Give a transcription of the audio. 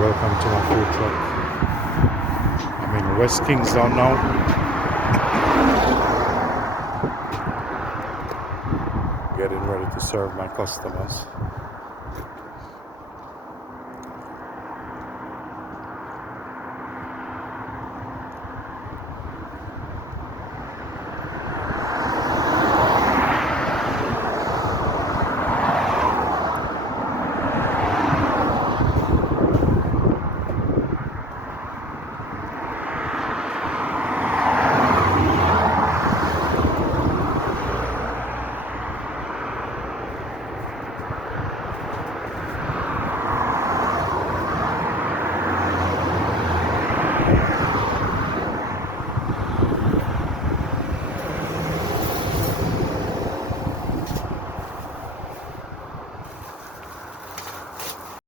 Welcome to my food truck. I'm in West Kingsdown now. Getting ready to serve my customers.